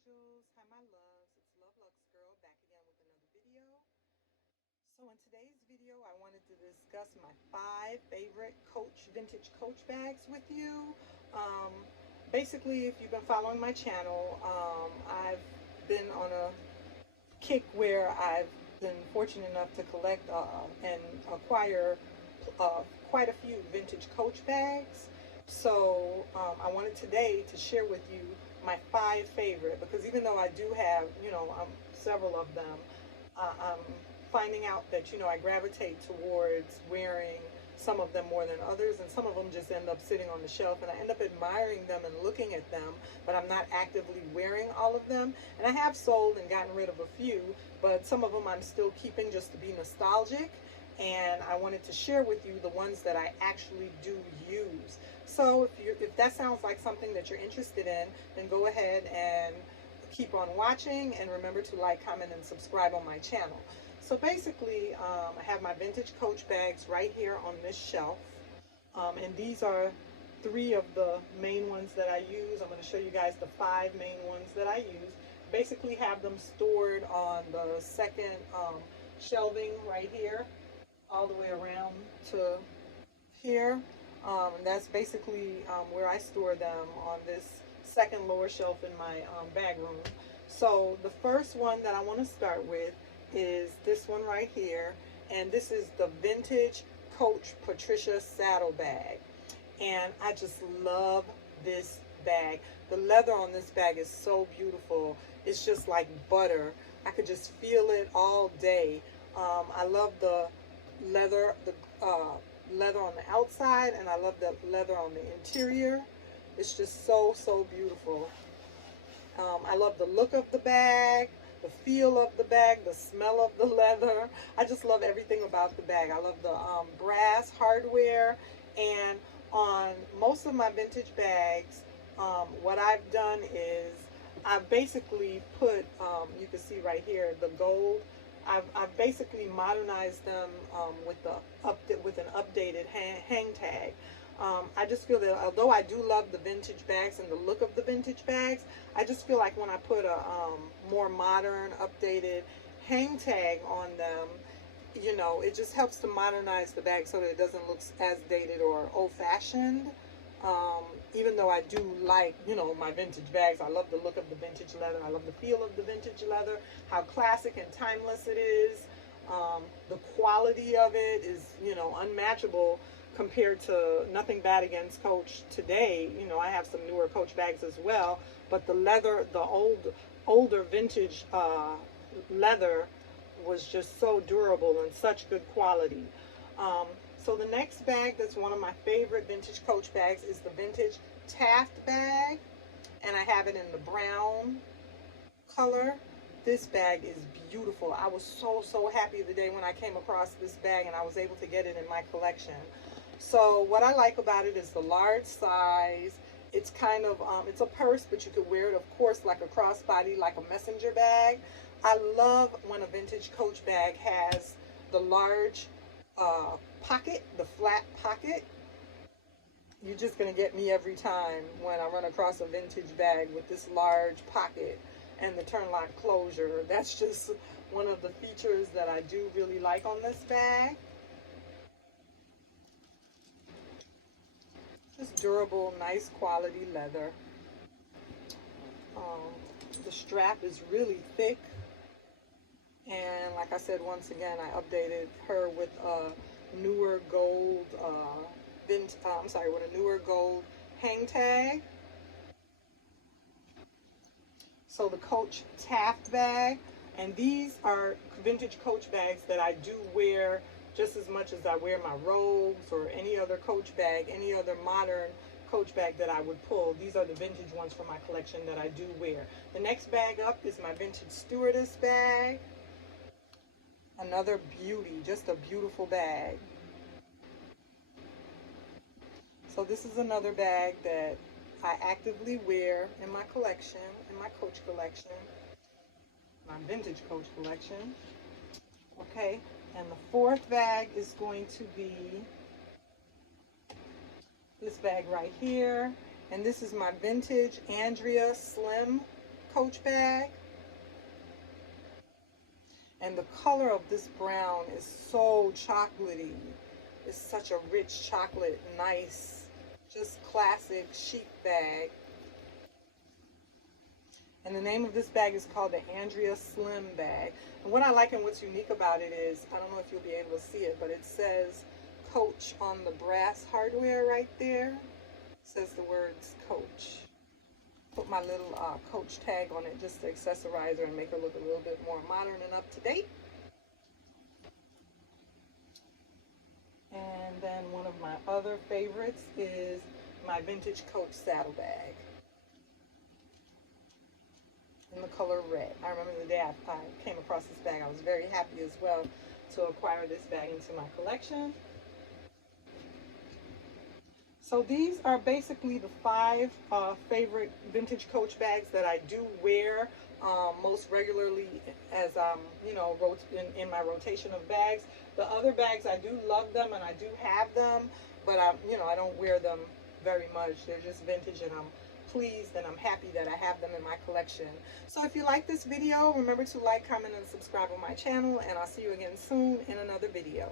angels. Hi, my loves. It's Love Lux Girl back again with another video. So, in today's video, I wanted to discuss my 5 favorite vintage Coach bags with you. Um, Basically, if you've been following my channel, I've been on a kick where I've been fortunate enough to collect and acquire quite a few vintage Coach bags. So I wanted today to share with you my 5 favorite, because even though I do have, several of them, I'm finding out that, I gravitate towards wearing some of them more than others, and some of them just end up sitting on the shelf, and I end up admiring them and looking at them, but I'm not actively wearing all of them. And I have sold and gotten rid of a few, but some of them I'm still keeping just to be nostalgic. And I wanted to share with you the ones that I actually do use. So if that sounds like something that you're interested in, then go ahead and keep on watching, and remember to like, comment, and subscribe on my channel. So basically, I have my vintage Coach bags right here on this shelf. And these are 3 of the main ones that I use. I'm going to show you guys the 5 main ones that I use. Basically have them stored on the second shelving right here, all the way around to here. And that's basically where I store them, on this second lower shelf in my bag room. So the first one that I want to start with is this one right here. And this is the vintage Coach Patrcia saddle bag. And I just love this bag. The leather on this bag is so beautiful. It's just like butter. I could just feel it all day. I love the leather, leather on the outside, and I love the leather on the interior. It's just so beautiful. I love the look of the bag, the feel of the bag, the smell of the leather. I just love everything about the bag. I love the brass hardware. And on most of my vintage bags, what I've done is I've basically put, you can see right here, the gold. I've basically modernized them with an updated hang tag. I just feel that although I do love the vintage bags and the look of the vintage bags, I just feel like when I put a more modern, updated hang tag on them, it just helps to modernize the bag so that it doesn't look as dated or old-fashioned. Even though I do like, my vintage bags, I love the look of the vintage leather. I love the feel of the vintage leather, how classic and timeless it is. The quality of it is, unmatchable compared to, nothing bad against Coach today. I have some newer Coach bags as well, but the leather, the older vintage leather was just so durable and such good quality. So the next bag that's one of my favorite vintage Coach bags is the vintage Taft Bag, and I have it in the brown color. This bag is beautiful. I was so happy the day when I came across this bag and I was able to get it in my collection. So what I like about it is the large size. It's kind of, it's a purse, but you could wear it, of course, like a crossbody, like a messenger bag. I love when a vintage Coach bag has the large pocket, the flat pocket. You're just going to get me every time when I run across a vintage bag with this large pocket and the turn lock closure. That's just one of the features that I do really like on this bag. Just durable, nice quality leather. The strap is really thick. And like I said, once again, I updated her with a newer gold, with a newer gold hang tag. So the Coach Taft bag, and these are vintage Coach bags that I do wear just as much as I wear my robes or any other Coach bag, any other modern Coach bag that I would pull. These are the vintage ones from my collection that I do wear. The next bag up is my vintage Stewardess Bag. Another beauty, just a beautiful bag. So this is another bag that I actively wear in my collection, in my Coach collection, my vintage Coach collection. Okay, and the 4th bag is going to be this bag right here. And this is my vintage Andrea Slim Coach bag. And the color of this brown is so chocolatey. It's such a rich chocolate, nice, just classic chic bag. And the name of this bag is called the Andrea Slim Bag. And what I like and what's unique about it is, I don't know if you'll be able to see it, but it says Coach on the brass hardware right there. It says the words Coach. Put my little Coach tag on it just to accessorize her and make her look a little bit more modern and up to date. And then one of my other favorites is my vintage Coach saddle bag in the color red. I remember the day I came across this bag, I was very happy as well to acquire this bag into my collection. So these are basically the 5 favorite vintage Coach bags that I do wear most regularly as you know, in my rotation of bags. The other bags, I do love them and I do have them, but you know, I don't wear them very much. They're just vintage, and I'm pleased and I'm happy that I have them in my collection. So if you like this video, remember to like, comment, and subscribe on my channel, and I'll see you again soon in another video.